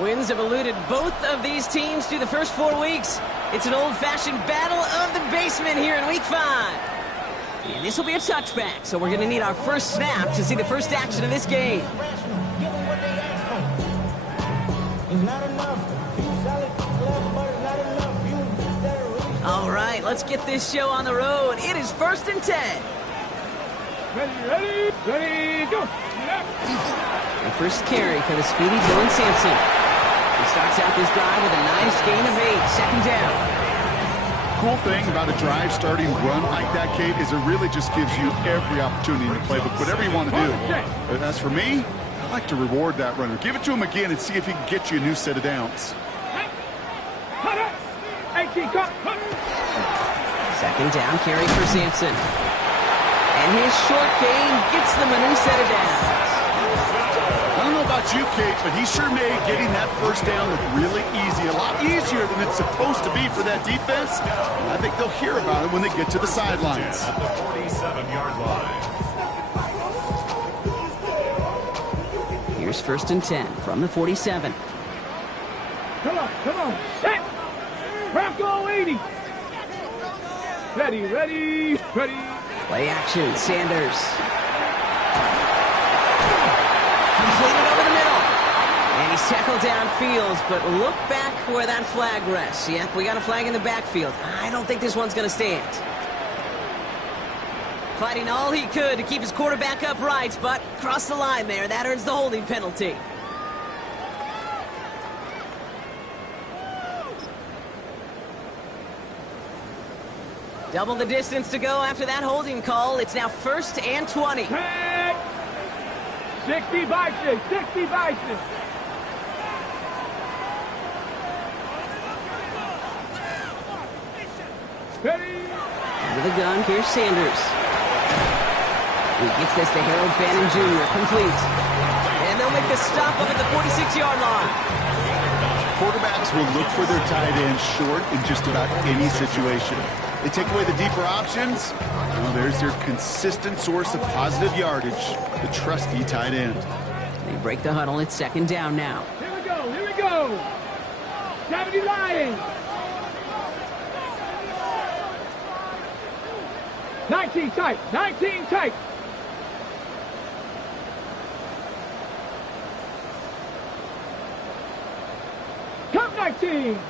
Wins have eluded both of these teams through the first 4 weeks. It's an old-fashioned battle of the basement here in Week 5. And this will be a touchback, so we're going to need our first snap to see the first action of this game. All right, let's get this show on the road. It is 1st and 10. Ready, go. The first carry for the speedy Dylan Sampson. He starts out this drive with a nice gain of 8, 2nd down. Cool thing about a drive starting run like that, Kate, is it really just gives you every opportunity in the playbook, whatever you want to do. But as for me, I like to reward that runner. Give it to him again and see if he can get you a new set of downs. 2nd down carry for Sampson. And his short gain gets them a new set of downs. I don't know about you, Kate, but he sure made getting that first down look really easy. A lot easier than it's supposed to be for that defense. I think they'll hear about it when they get to the sidelines. At the 47-yard line. Here's 1st and 10 from the 47. Come on. Set. Bronco 80. Ready. Play action, Sanders. Completed over the middle. And he's tackled downfield, but look back where that flag rests. Yep, we got a flag in the backfield. I don't think this one's going to stand. Fighting all he could to keep his quarterback upright, but crossed the line there. That earns the holding penalty. Double the distance to go after that holding call. It's now 1st and 20. 60 Bison. Ready. Under the gun, here's Sanders. He gets this to Harold Fannin Jr. complete. And they'll make the stop up at the 46-yard line. Quarterbacks will look for their tight end short in just about any situation. They take away the deeper options. Well, there's their consistent source of positive yardage, the trusty tight end. They break the huddle. It's 2nd down now. Here we go. 70 Lions. 19 tight.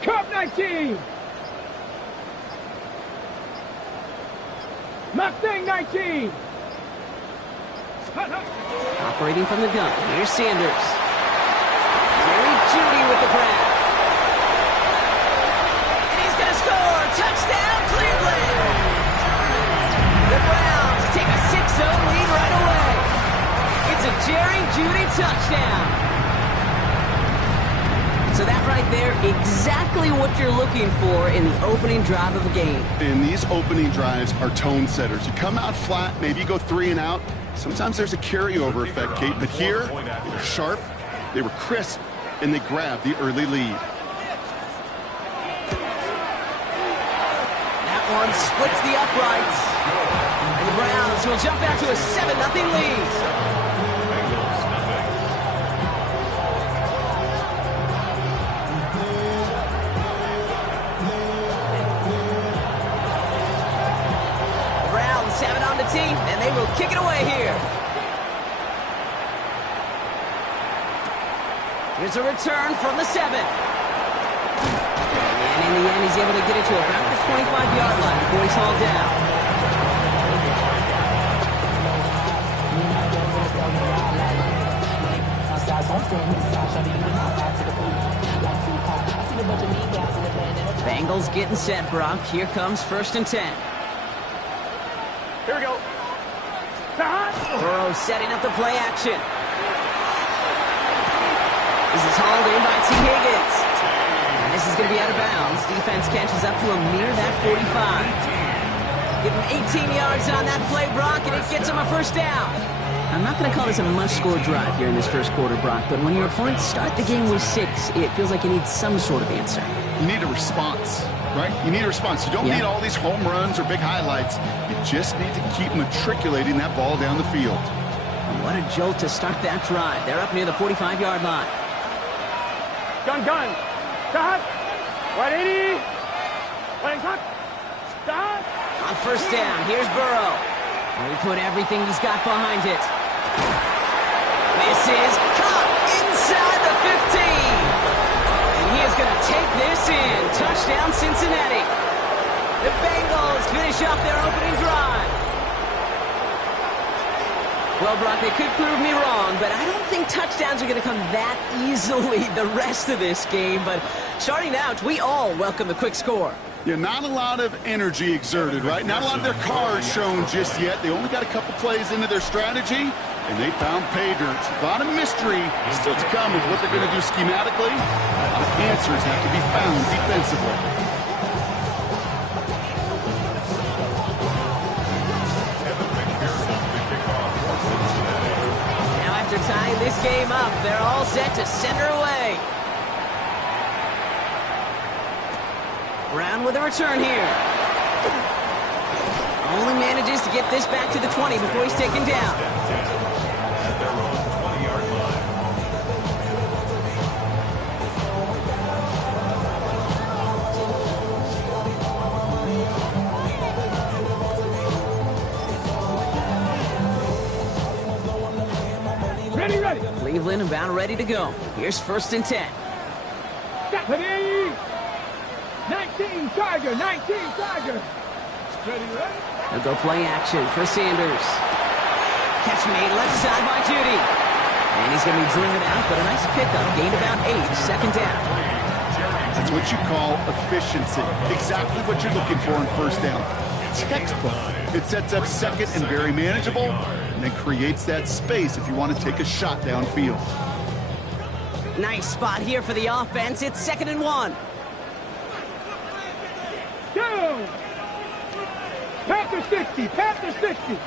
Cup 19. Mustang 19. Operating from the gun, here's Sanders. Jerry Jeudy with the grab. And he's going to score. Touchdown, Cleveland. The Browns take a 6-0 lead right away. It's a Jerry Jeudy touchdown. So that right there, exactly what you're looking for in the opening drive of the game. And these opening drives are tone setters. You come out flat, maybe you go 3 and out. Sometimes there's a carryover effect, Kate, but here, they were sharp, they were crisp, and they grabbed the early lead. That one splits the uprights. And the Browns will jump out to a 7-0 lead. And they will kick it away here. Here's a return from the 7. And in the end, he's able to get it to about the 25-yard line before he's hauled down. Bengals getting set, Brock. Here comes 1st and 10. Here we go. Burrow setting up the play action. This is hauled in by T. Higgins. And this is going to be out of bounds. Defense catches up to him near that 45. Give him 18 yards on that play, Brock, and it gets him a 1st down. I'm not going to call this a must-score drive here in this 1st quarter, Brock, but when your opponents start the game with 6, it feels like you need some sort of answer. You need a response, right? You need a response. You don't need all these home runs or big highlights. You just need to keep matriculating that ball down the field. And what a jolt to start that drive. They're up near the 45-yard line. Gun, gun. Stop. 180. Playing cut. Stop. On first down, here's Burrow. And he put everything he's got behind it. This is caught inside the 15. And he is going to take this in. Touchdown, Cincinnati. The Bengals finish off their opening drive. Well, Brock, they could prove me wrong, but I don't think touchdowns are going to come that easily the rest of this game. But starting out, we all welcome the quick score. Yeah, not a lot of energy exerted, right? Not a lot of their cards shown just yet. They only got a couple plays into their strategy, and they found pay dirt. A lot of mystery still to come with what they're going to do schematically. A lot of answers have to be found defensively. After tying this game up, they're all set to center away. Brown with a return here. Only manages to get this back to the 20 before he's taken down. Ready. Cleveland about ready to go. Here's 1st and 10. Ready. 19 Tiger. 19 Tiger. Ready. They'll go play action for Sanders. Catch made left side by Judy. And he's going to be driven out, but a nice pickup. Gained about 8. 2nd down. That's what you call efficiency. Exactly what you're looking for in 1st down. Textbook. It sets up 2nd and very manageable, and then creates that space if you want to take a shot downfield. Nice spot here for the offense. It's 2nd and 1. Down. Panther 60. Panther 60.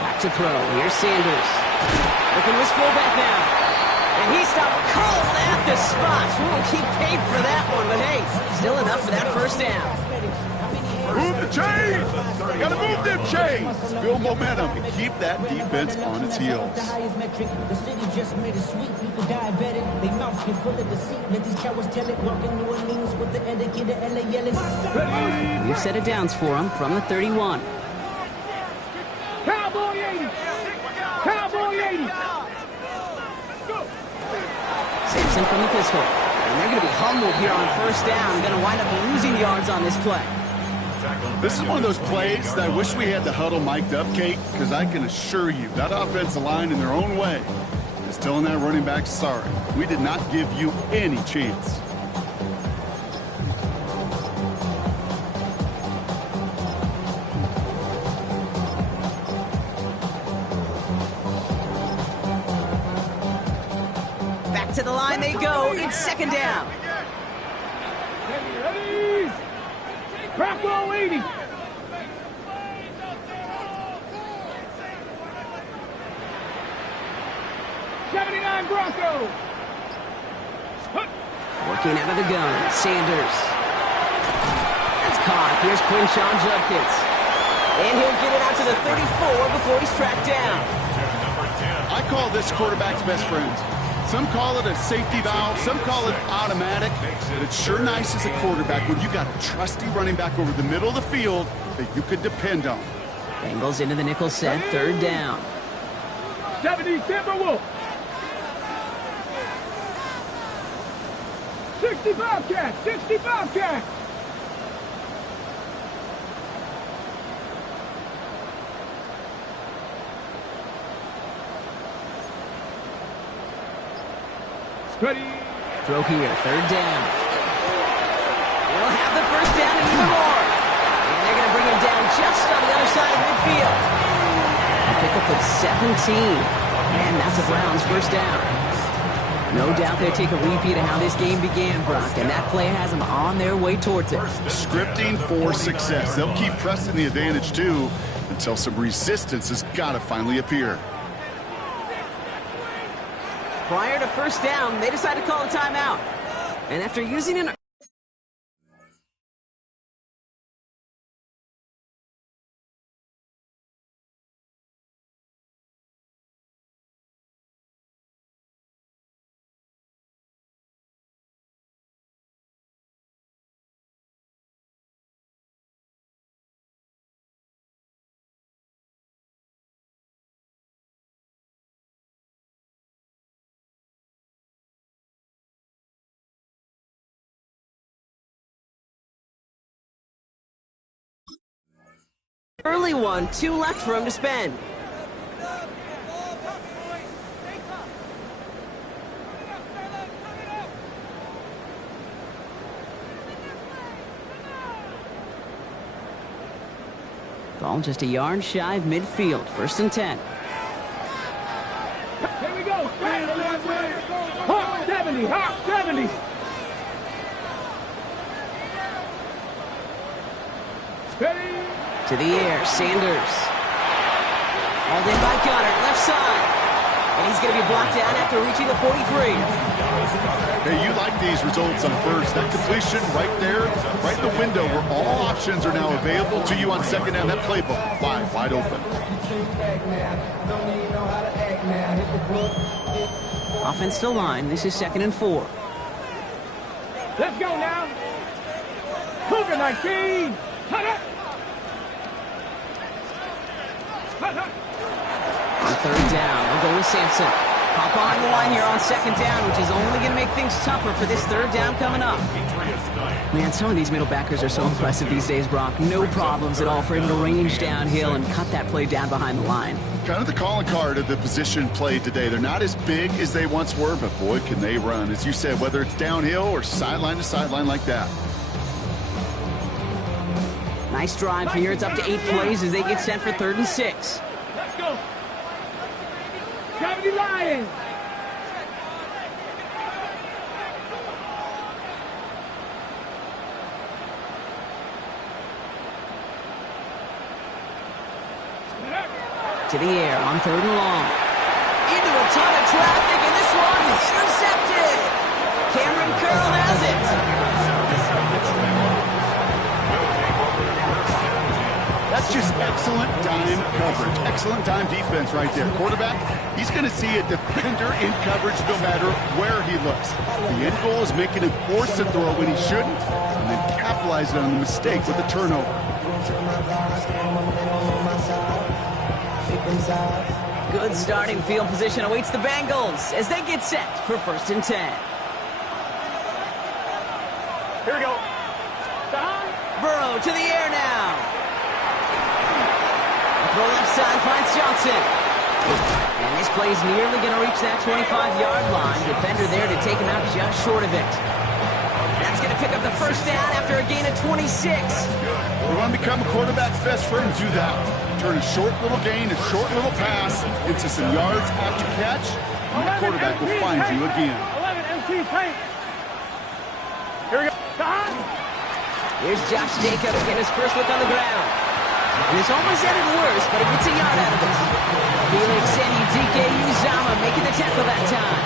Back to throw. Here's Sanders. Looking his fullback now. And he stopped cold at the spot. We'll keep paid for that one, but hey, still enough for that 1st down. Move the chains! Gotta move them chains! Build momentum and keep that defense on its heels. The city just made it sweet. People diabetic. They mouth get full of deceit. Let these cowards tell it. Walking New Orleans with the etiquette of LA yelling. We've set it downs for him from the 31. Cowboy 80. Cowboy 80. Sampson from the pistol. And they're going to be humbled here on 1st down. Going to wind up losing yards on this play. This is one of those plays that I wish we had the huddle mic'd up, Kate, because I can assure you that offensive line in their own way is telling that running back, sorry, we did not give you any chance. Back to the line they go. It's 2nd down. Ready. Crackle 80. '79 Broncos. Working out of the gun. Sanders. That's caught. Here's Quinshawn Judkins. And he'll get it out to the 34 before he's tracked down. I call this quarterback's best friend. Some call it a safety valve, some call it automatic, but it's sure nice as a quarterback when you got a trusty running back over the middle of the field that you could depend on. Bengals into the nickel set, 3rd down. 70 Timberwolves. 65 Cats. 65 Cats. Ready. Throw here, 3rd down. We'll have the 1st down and even more. And they're going to bring him down just on the other side of midfield. A pickup of 17. And that's the Browns' 1st down. No doubt they'll take a repeat of how this game began, Brock, and that play has them on their way towards it. Scripting for success. They'll keep pressing the advantage, too, until some resistance has got to finally appear. Prior to 1st down, they decided to call a timeout. And after using an Early one, 2 left for him to spend. Ball just a yard shy of midfield. 1st and 10. Here we go. Hawk 70. Hawk 70. Steady. To the air, Sanders. Hauled in by Goddard, left side. And he's going to be blocked down after reaching the 43. Hey, you like these results on first. That completion right there, right in the window where all options are now available to you on second down. That playbook wide open. Offensive line, this is 2nd and 4. Let's go now. Cougar 19. Hut up. Hut up. On 3rd down, they'll go with Sampson. Hop on the line here on 2nd down, which is only going to make things tougher for this 3rd down coming up. Man, some of these middle backers are so impressive these days, Brock. No problems at all for him to range downhill and cut that play down behind the line. Kind of the calling card of the position played today. They're not as big as they once were, but boy, can they run. As you said, whether it's downhill or sideline to sideline like that. Nice drive here. It's up to 8 plays as they get set for 3rd and 6. Let's go. 70 Lions. To the air on 3rd and long. Into a ton of traffic, and this one is intercepted. Cameron Curl has it. That's just excellent dime coverage. Excellent dime defense right there. Quarterback, he's going to see a defender in coverage no matter where he looks. The end goal is making him force a throw when he shouldn't, and then capitalizing on the mistake with the turnover. Good starting field position awaits the Bengals as they get set for 1st and 10. Here we go. Burrow to the air now. Throw left side finds Johnson. And this play is nearly going to reach that 25-yard line. Defender there to take him out just short of it. That's going to pick up the 1st down after a gain of 26. We want to become a quarterback's best friend. Do that. Turn a short little gain, a short little pass into some yards after catch, and the quarterback will find you again. 11 MC Paint. Here we go. Here's Josh Jacobs getting his first look on the ground. And this almost ended worse, but he gets a yard out of it. Felix Senudike Uzama making the tackle that time.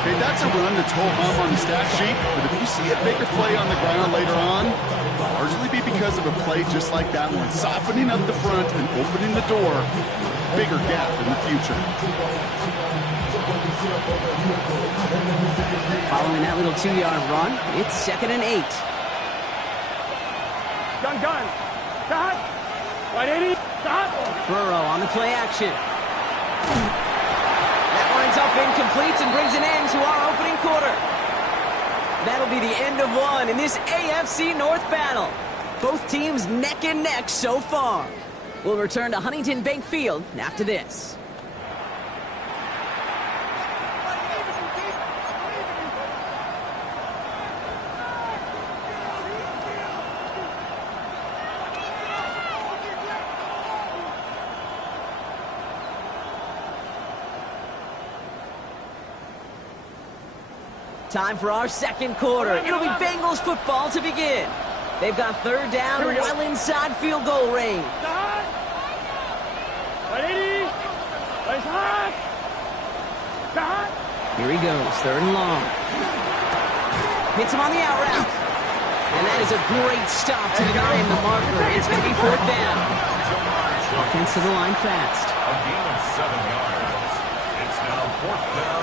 Okay, that's a run that's ho-hum on the stat sheet, but if you see a bigger play on the ground later on, it'll largely be because of a play just like that one, softening up the front and opening the door, bigger gap in the future. Following that little 2-yard run, it's 2nd and 8. Gun. Stop. Right 80. Stop. Burrow on the play action. That winds up incomplete and brings an end to our opening quarter. That'll be the end of one in this AFC North battle. Both teams neck and neck so far. We'll return to Huntington Bank Field after this. Time for our 2nd quarter. It'll be Bengals football to begin. They've got 3rd down well inside field goal range. Here he goes, 3rd and long. Hits him on the out route. And that is a great stop to deny him the marker. It's going to be 4th down. Offense to the line fast. A gain of 7 yards. It's now 4th down.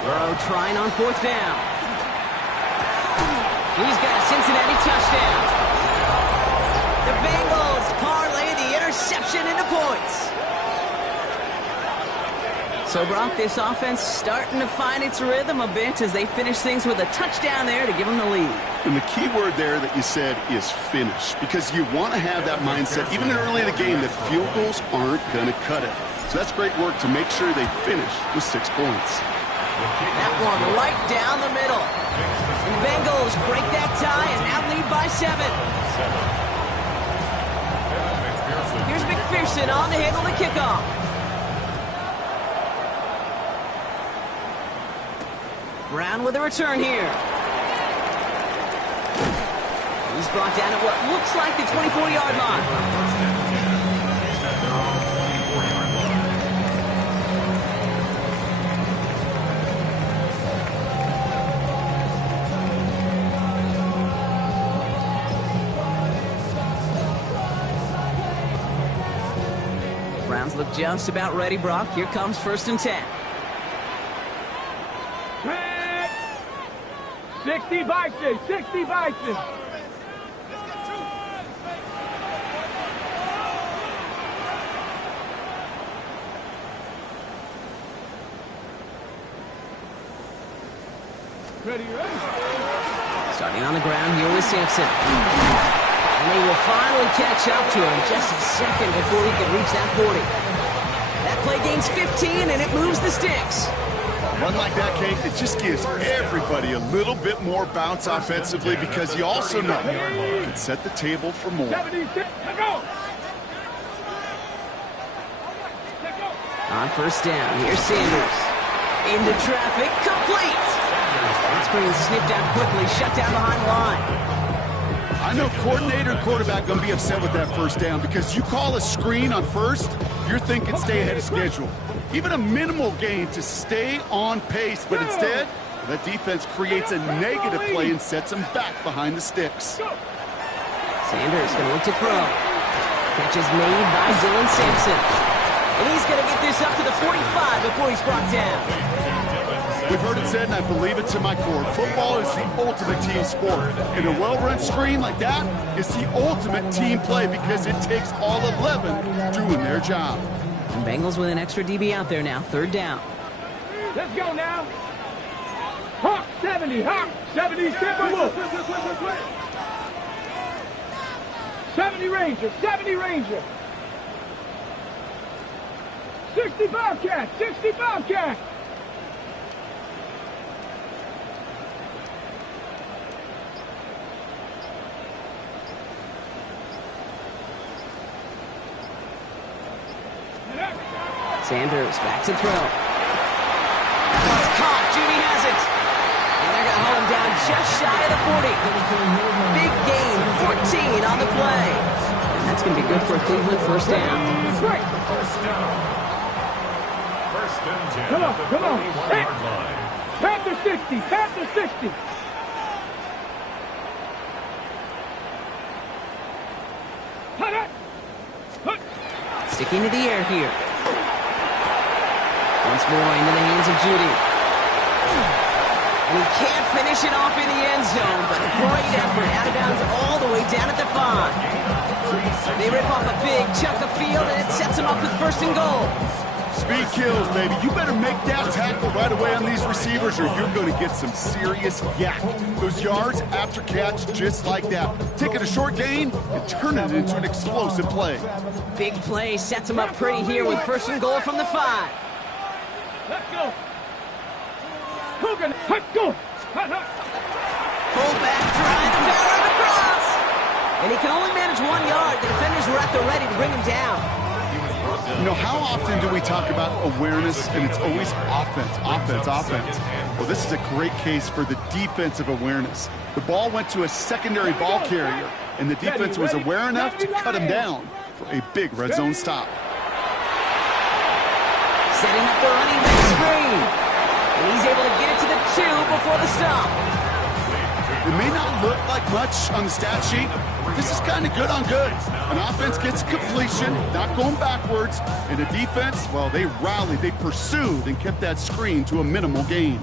Burrow trying on 4th down. He's got a Cincinnati touchdown. The Bengals parlay the interception into points. So, Brock, this offense starting to find its rhythm a bit as they finish things with a touchdown there to give them the lead. And the key word there that you said is finish, because you want to have that mindset, even early in the game, that field goals aren't going to cut it. So that's great work to make sure they finish with 6 points. That one right down the middle. And the Bengals break that tie and now lead by 7. Here's McPherson on to handle the kickoff. Brown with a return here. He's brought down at what looks like the 24-yard line. Browns look just about ready, Brock. Here comes 1st and 10. 60 Bison, 60 Bison. Ready. Starting on the ground here with Sampson. And they will finally catch up to him just a second before he can reach that 40. That play gains 15, and it moves the sticks. Run like that, Kate, it just gives everybody a little bit more bounce offensively, because you also know you can set the table for more. 76, let go. On 1st down, here's Sanders. Into traffic, complete. That screen sniffed out quickly, shut down behind the line. I know coordinator and quarterback going to be upset with that 1st down, because you call a screen on 1st, you're thinking stay ahead of schedule. Even a minimal gain to stay on pace, but instead, the defense creates a negative play and sets them back behind the sticks. Sanders going to look to throw. Catch is made by Dylan Sampson. And he's going to get this up to the 45 before he's brought down. We've heard it said, and I believe it to my core, football is the ultimate team sport. And a well-run screen like that is the ultimate team play, because it takes all 11 doing their job. And Bengals with an extra DB out there now, 3rd down. Let's go now. Hawk 70, Hawk 70, Timberwolf. 70 Ranger, 70 Ranger. 60 Bobcat, 60 Bobcat. Sanders back to throw. It's caught. Judy has it. And they're going to hold him down just shy of the 40. Big gain, 14 on the play. And that's going to be good for a Cleveland 1st down. First and 10. Come on, come on. Yard line. Panther 60, Panther 60. Sticking to the air here. Once more into the hands of Judy. And he can't finish it off in the end zone, but a great effort. Out of bounds all the way down at the 5. They rip off a big chunk of field, and it sets them up with 1st and goal. Speed kills, baby. You better make that tackle right away on these receivers, or you're going to get some serious yak. Those yards after catch, just like that. Taking a short gain and turning it into an explosive play. Big play sets them up pretty here with 1st and goal from the 5. Let's go. Hogan, let's go. Full back drive, the power of the cross. And he can only manage 1 yard. The defenders were at the ready to bring him down. You know, how often do we talk about awareness, and it's always offense, offense, offense? Well, this is a great case for the defensive awareness. The ball went to a secondary ball carrier, and the defense was aware enough to cut him down for a big red zone stop. Setting up the running back screen. And he's able to get it to the 2 before the stop. It may not look like much on the stat sheet, but this is kind of good on good. An offense gets completion, not going backwards, and the defense, well, they rallied, they pursued, and kept that screen to a minimal gain.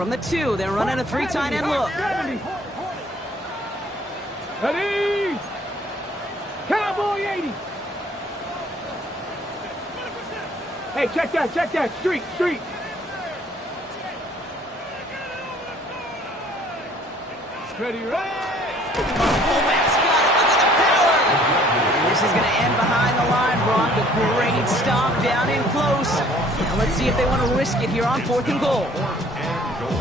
from the 2, they're running a 3 tight end look. 70. Ready? Cowboy 80. Hey, check that. Street. Ready, right? Fullback's got it. Look at the power. And this is going to end behind the line, Brock. A great stop down in close. Now let's see if they want to risk it here on 4th and goal.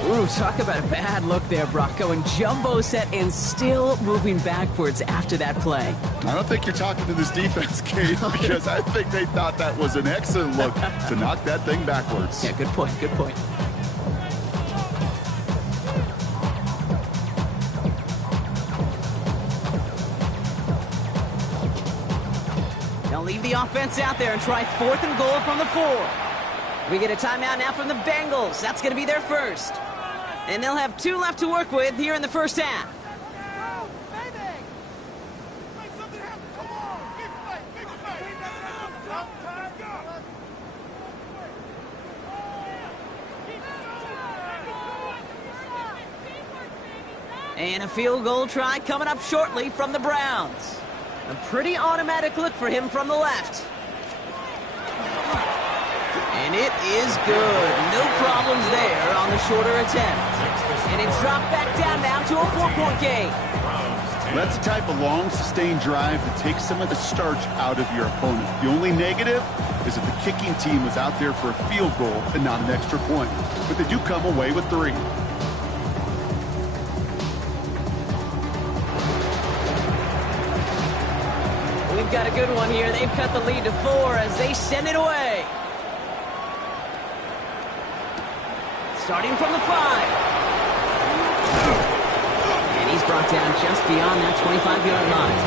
Ooh, talk about a bad look there, Brock. Going jumbo set and still moving backwards after that play. I don't think you're talking to this defense, Kate, because I think they thought that was an excellent look to knock that thing backwards. Yeah, good point. They'll leave the offense out there and try 4th and goal from the 4. We get a timeout now from the Bengals. That's going to be their first. And they'll have 2 left to work with here in the first half. And a field goal try coming up shortly from the Browns. A pretty automatic look for him from the left. And it is good. No problems there on the shorter attempt. And it's dropped back down now to a 4-point game. That's the type of long, sustained drive that takes some of the starch out of your opponent. The only negative is that the kicking team was out there for a field goal and not an extra point. But they do come away with 3. We've got a good one here. They've cut the lead to 4 as they send it away. Starting from the 5. And he's brought down just beyond that 25-yard line.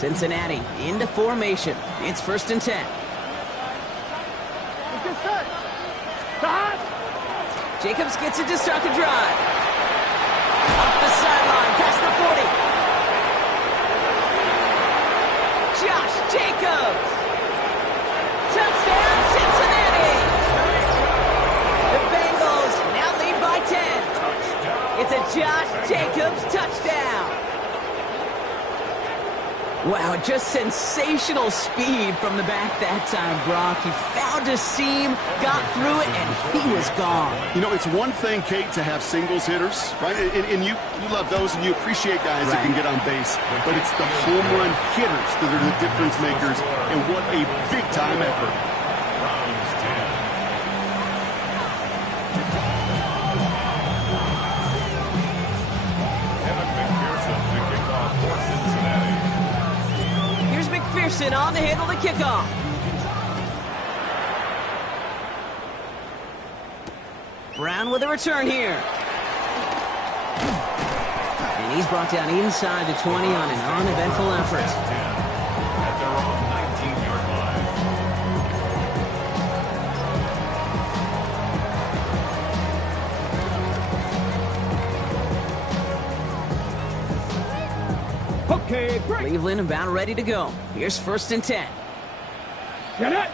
Cincinnati into formation. It's 1st and 10. Jacobs gets it to start the drive. Off the sideline, past the 40. Josh Jacobs. Touchdown, Cincinnati. The Bengals now lead by 10. It's a Josh Jacobs touchdown. Wow, just sensational speed from the back that time, Brock. He found a seam, got through it, and he was gone. You know, it's one thing, Kate, to have singles hitters, right? And you love those, and you appreciate guys that can get on base. But it's the home run hitters that are the difference makers, and what a big-time effort. McPherson on the handle to kickoff. Brown with a return here. And he's brought down inside the 20 on an uneventful effort. At their own 19-yard line. Okay, break. Cleveland about ready to go. Here's 1st and 10. Get it.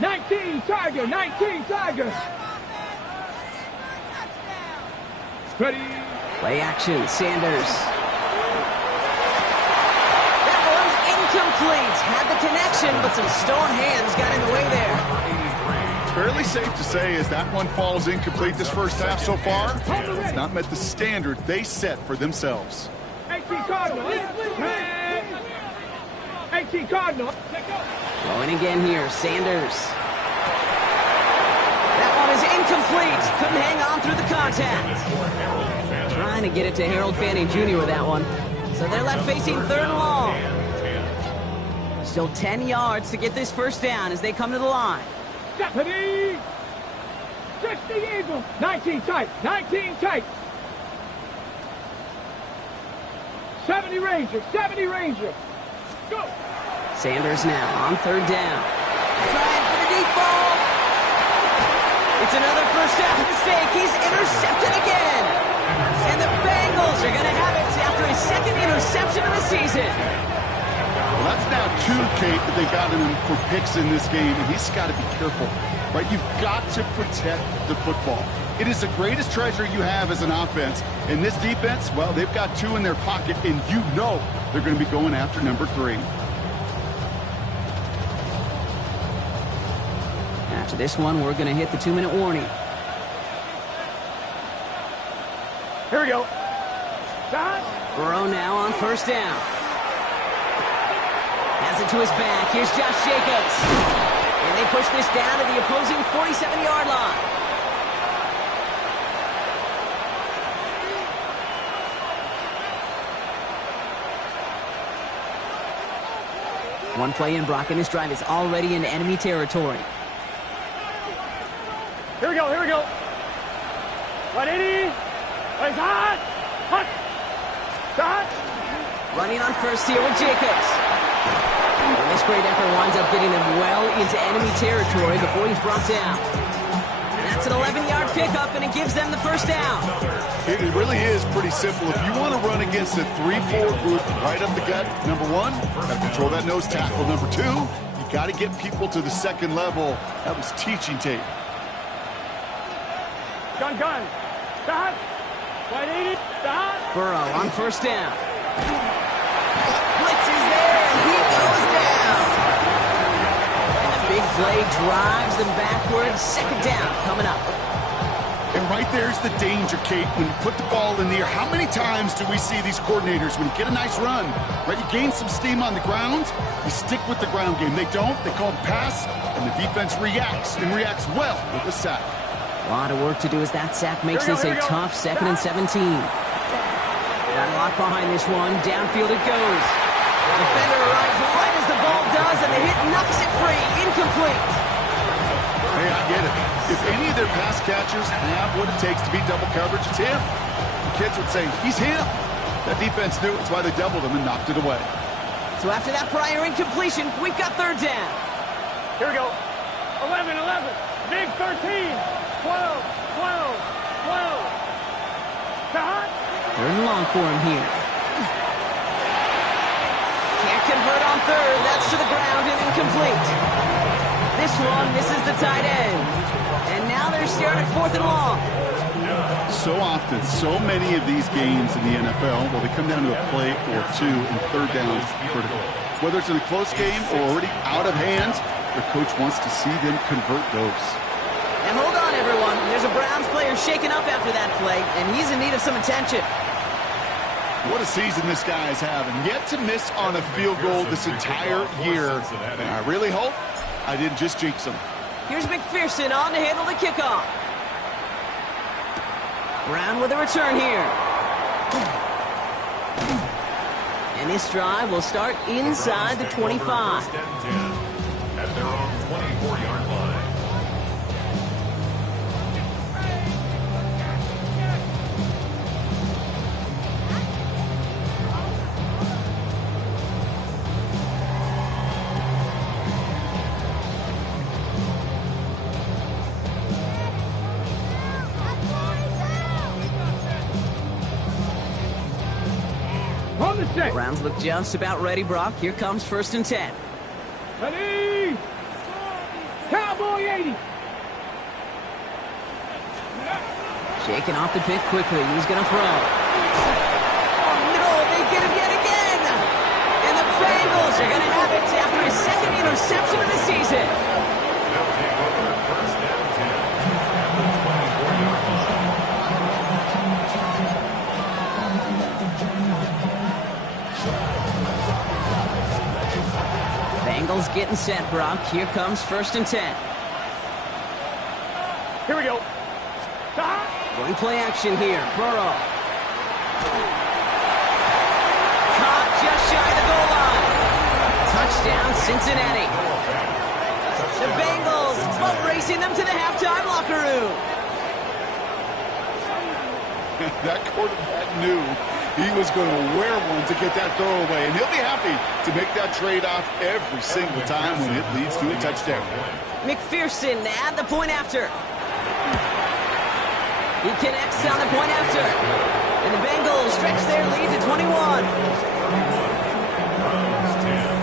19 Tiger, 19 Tiger. Ready. Play action, Sanders. That was incomplete. Had the connection, but some stone hands got in the way there. Fairly safe to say as that one falls incomplete this first half so far, it's not met the standard they set for themselves. 18 Cardinal. 18 Cardinal. Throwing again here, Sanders. That one is incomplete. Couldn't hang on through the contact. Trying to get it to Harold Fanning Jr. with that one. So they're left facing 3rd and long. Still 10 yards to get this first down as they come to the line. Stephanie! 60 Eagle! 19 tight! 19 tight! 70 Ranger, 70 Ranger. Go. Sanders now on third down. Trying for the deep ball. It's another first down mistake. He's intercepted again. And the Bengals are going to have it after his second interception of the season. Well, that's now 2, Kate, that they got him for picks in this game, and he's got to be careful, right? You've got to protect the football. It is the greatest treasure you have as an offense. And this defense, well, they've got 2 in their pocket, and you know they're going to be going after number 3. After this one, we're going to hit the 2-minute warning. Here we go. Stop. Burrow now on first down. Has it to his back. Here's Josh Jacobs. And they push this down to the opposing 47-yard line. One play in, Brock, and this drive is already in enemy territory. Here we go, here we go. 180. It's hot. Hot. Hot. Running on first here with Jacobs. And this great effort winds up getting them well into enemy territory before he's brought down. And that's an 11-yard pickup, and it gives them the first down. It really is pretty simple. If you want to run against a 3-4 group right up the gut, number 1, got to control that nose tackle. Number 2, you got to get people to the second level. That was teaching tape. Gun. Stop. 180. Stop. Burrow on first down. Blitz is there, and he goes down. And the big play drives them backwards. Second down coming up. And right there's the danger, Kate, when you put the ball in the air. How many times do we see these coordinators, when you get a nice run, right, you gain some steam on the ground, you stick with the ground game. They don't. They call the pass, and the defense reacts, and reacts well with the sack. A lot of work to do as that sack makes this a tough 2nd and 17. Got a lot behind this one. Downfield it goes. The defender arrives right as the ball does, and the hit knocks it free. Incomplete. Hey, I get it. If any of their pass catchers have what it takes to beat double coverage, it's him. The kids would say, he's him. That defense knew it. That's why they doubled him and knocked it away. So after that prior incompletion, we've got third down. Here we go. 11. Big 13. 12. Stop. Third and long for him here. Can't convert on third. That's to the ground and incomplete. This one misses the tight end. And now they're staring at 4th and long. So often, so many of these games in the NFL, well, they come down to a play or 2, and third down is critical. Whether it's in a close game or already out of hand, the coach wants to see them convert those. And hold on, everyone. There's a Browns player shaken up after that play, and he's in need of some attention. What a season this guy is having. Yet to miss on a field goal this entire year. And I really hope I didn't just jinx him. Here's McPherson on to handle the kickoff. Brown with a return here. And this drive will start inside the 25. At their own 24-yard line. Browns look just about ready, Brock. Here comes 1st and 10. Ready. Cowboy 80. Shaking off the pick quickly. He's going to throw. Oh, no, they get him yet again. And the Bengals are going to have it after his 2nd interception of the season. They'll take over 1st and 10 at the 24-yard line. Bengals getting set, Brock. Here comes 1st and 10. Here we go. Stop. Going play action here. Burrow. Caught just shy of the goal line. Touchdown, Cincinnati. The Bengals boat racing them to the halftime locker room. That quarterback knew He was going to wear one to get that throw away, and he'll be happy to make that trade-off every single time when it leads to a touchdown. McPherson to add the point after. He connects on the point after. And the Bengals stretch their lead to 21. Browns 10.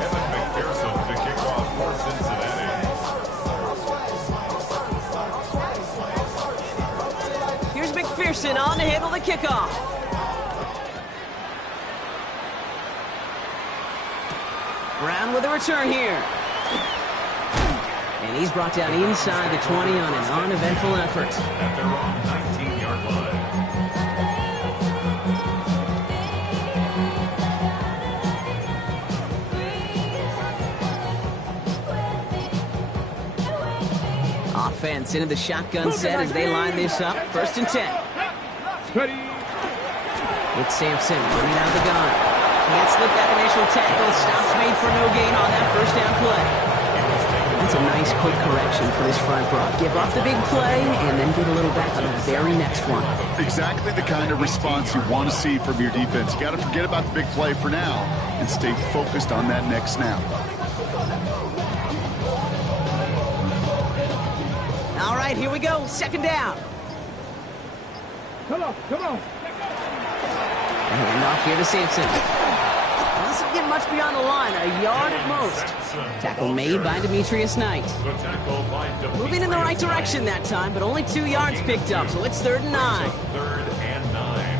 Evan McPherson to kick off for Cincinnati. Here's McPherson on to handle the kickoff. Brown with a return here. And he's brought down inside the 20 on an uneventful effort. At their own 19-yard line. Offense into the shotgun set as they line this up. 1st and 10. Ready. With Sampson running out of the gun. Can't slip that initial tackle. Stops made for no gain on that 1st down play. That's a nice quick correction for this front row. Give up the big play and then get a little back on the very next one. Exactly the kind of response you want to see from your defense. You got to forget about the big play for now and stay focused on that next snap. All right, here we go. 2nd down. Come on, come on. And off here to Sampson. Doesn't get much beyond the line, a yard at most. Tackle made by Demetrius Knight. The tackle by Demetrius Moving in the right direction that time, but only 2 yards picked up, so it's 3rd and 9. 3rd and 9.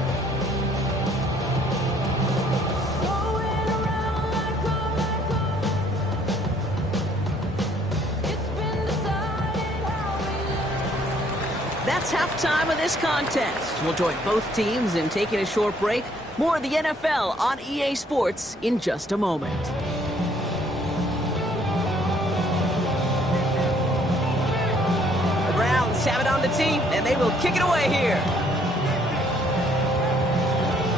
That's halftime of this contest. We'll join both teams in taking a short break. More of the NFL on EA Sports in just a moment. The Browns have it on the tee, and they will kick it away here.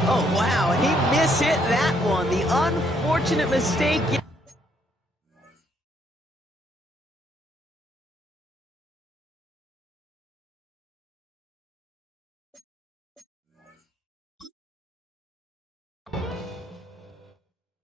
Oh, wow, and he mishit that one. The unfortunate mistake.